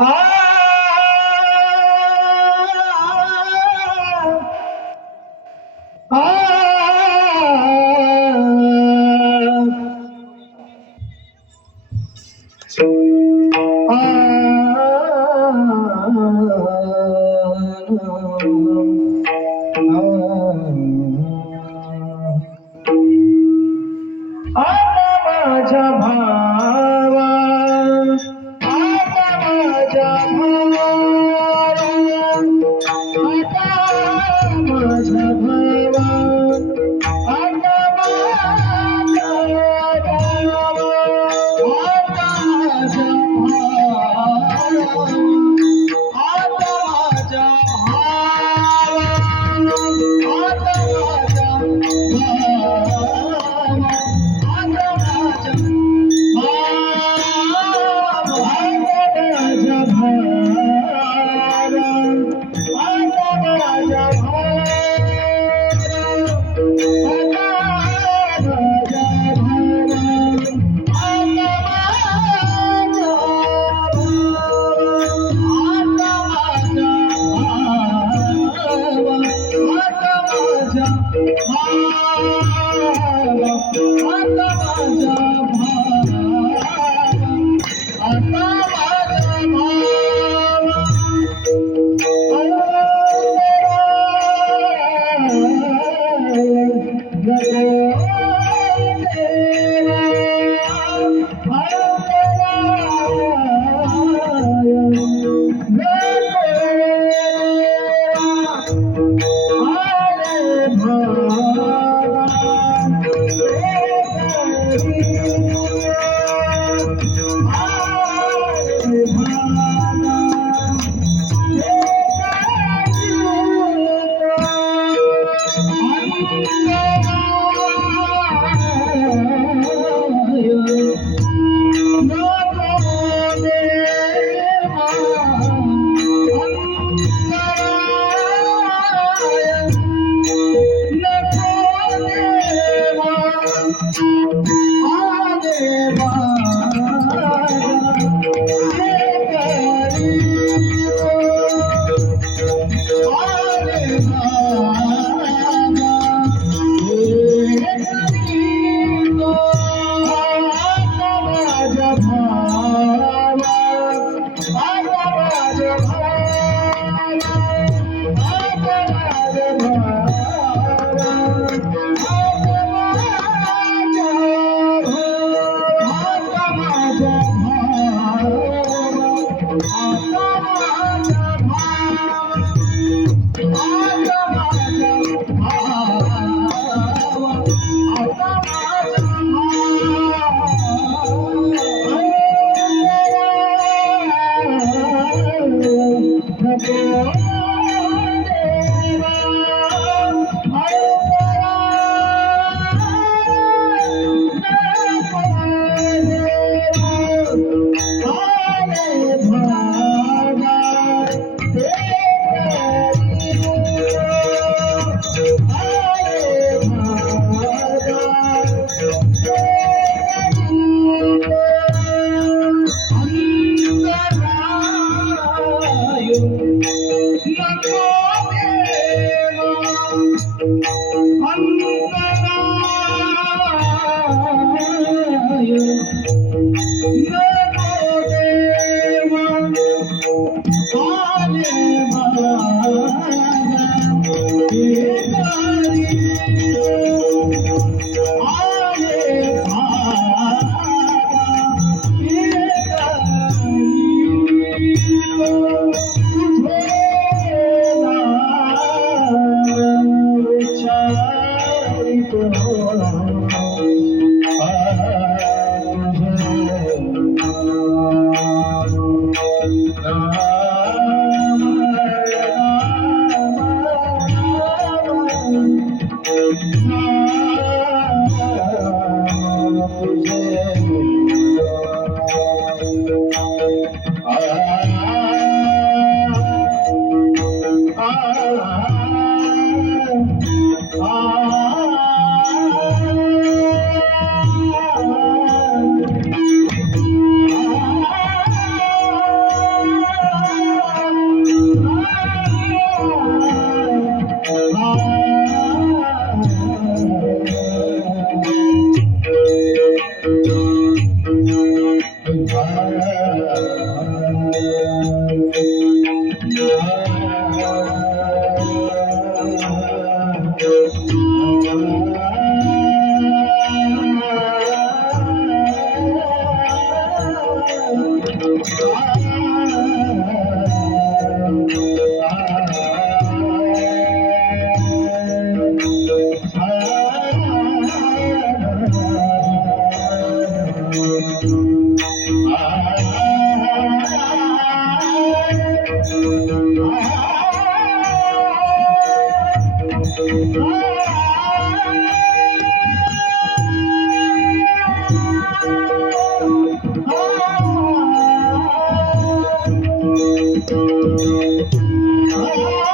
आता Thank you. Thank. Thank you.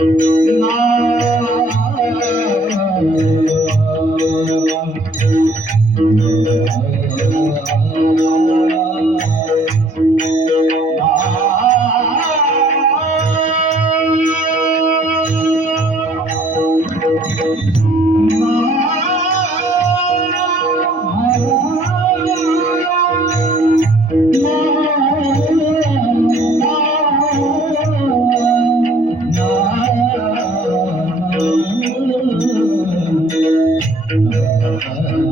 ना Uh-huh.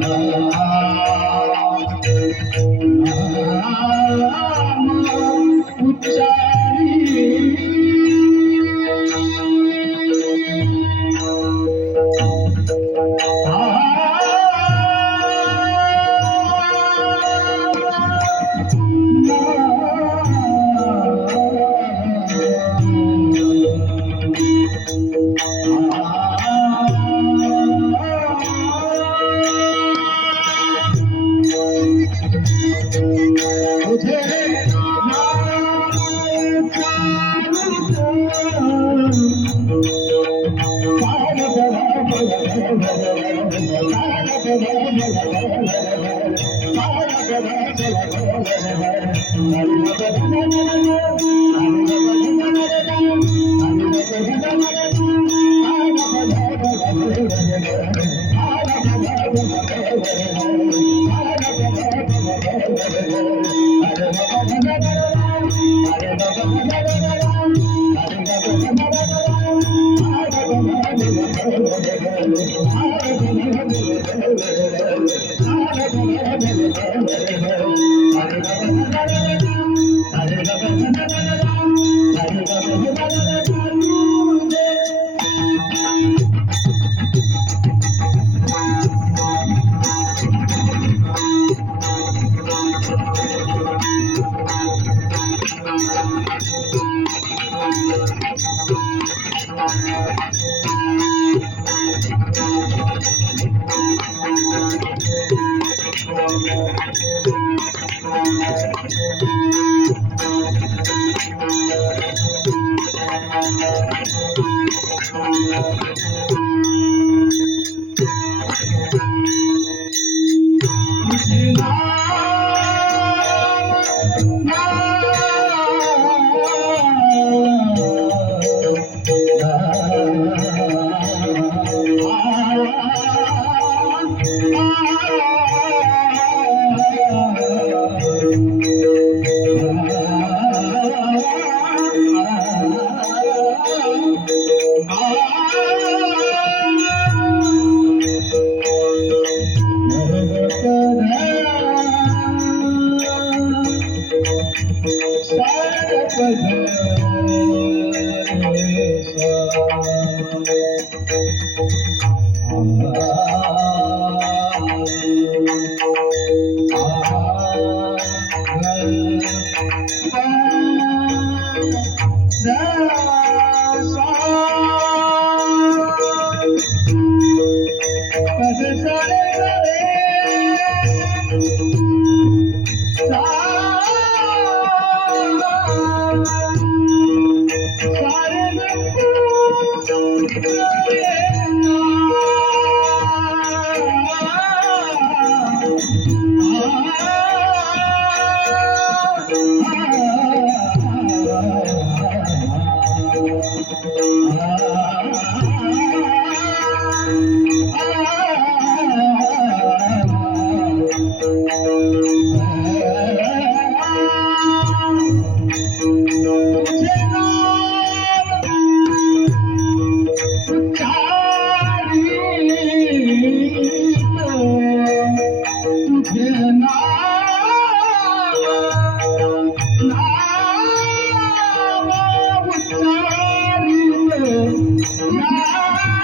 chorar.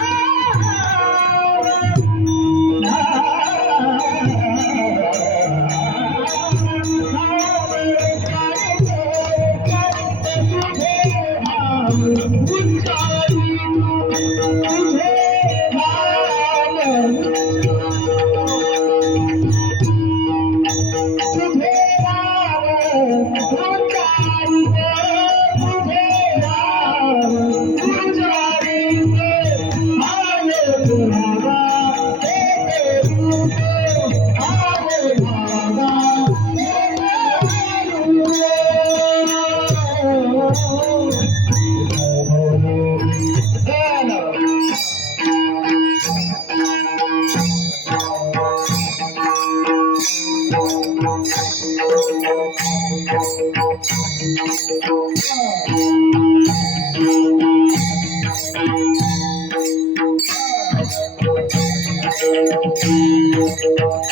Música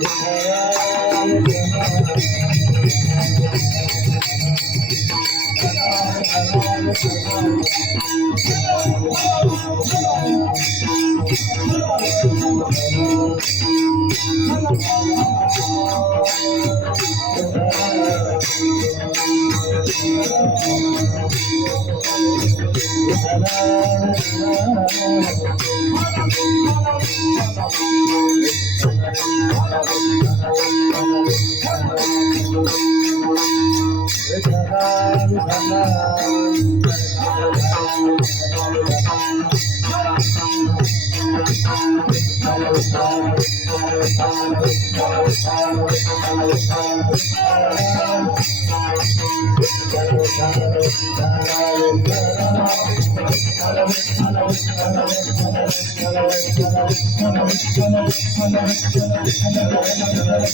Thank you. passar.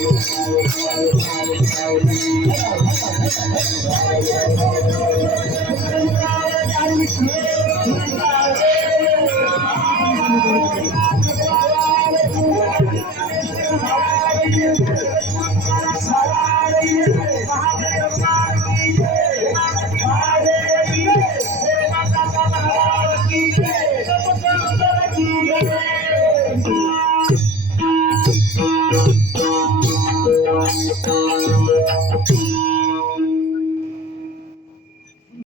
Thank you.